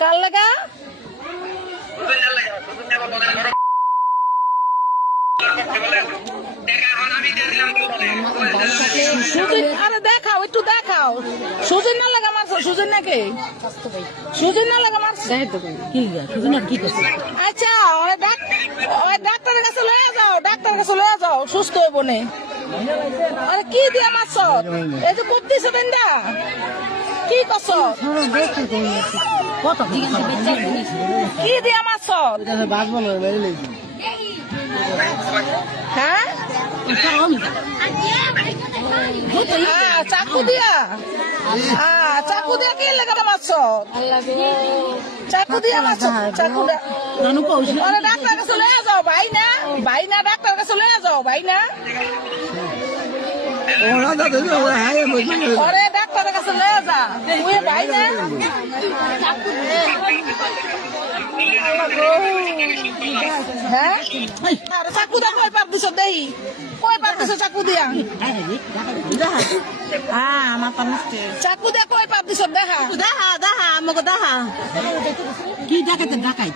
কার লাগা আরে দেখাও একটু দেখাও সুজির না লাগা মারছো সুজির নাকি সুজির না লাগা মারছো কি করছে আচ্ছা ওই ডাক্তারের কাছে লয়ে যাও ডাক্তারের কাছে লয়ে যাও সুস্থ হইব নে আরে কি দিয়া মারছো এই যে কুপ দিছে বেন্দা কি করছো কি দিয়া মারছো হ্যাঁ চাকু দিয়া চাকু দিয়া কি লেগে মারছো চাকু দিয়া মারছো চাকুটা ডাক্তার কাছে লয়ে যাও ভাই না ডাক্তার কাছে লয়ে যাও ভাই না ওরে ডাক্তারের কাছে লয়ে যা তুই ভাই না হ্যাঁ চাকু দা কই পার দিছ দেই কই পার দিছ চাকু দিয়া আমার চাকু দিয়া কই পার দিছ দেখা দেখা আমাকে দেখা কি ডাকাতে ডাকাই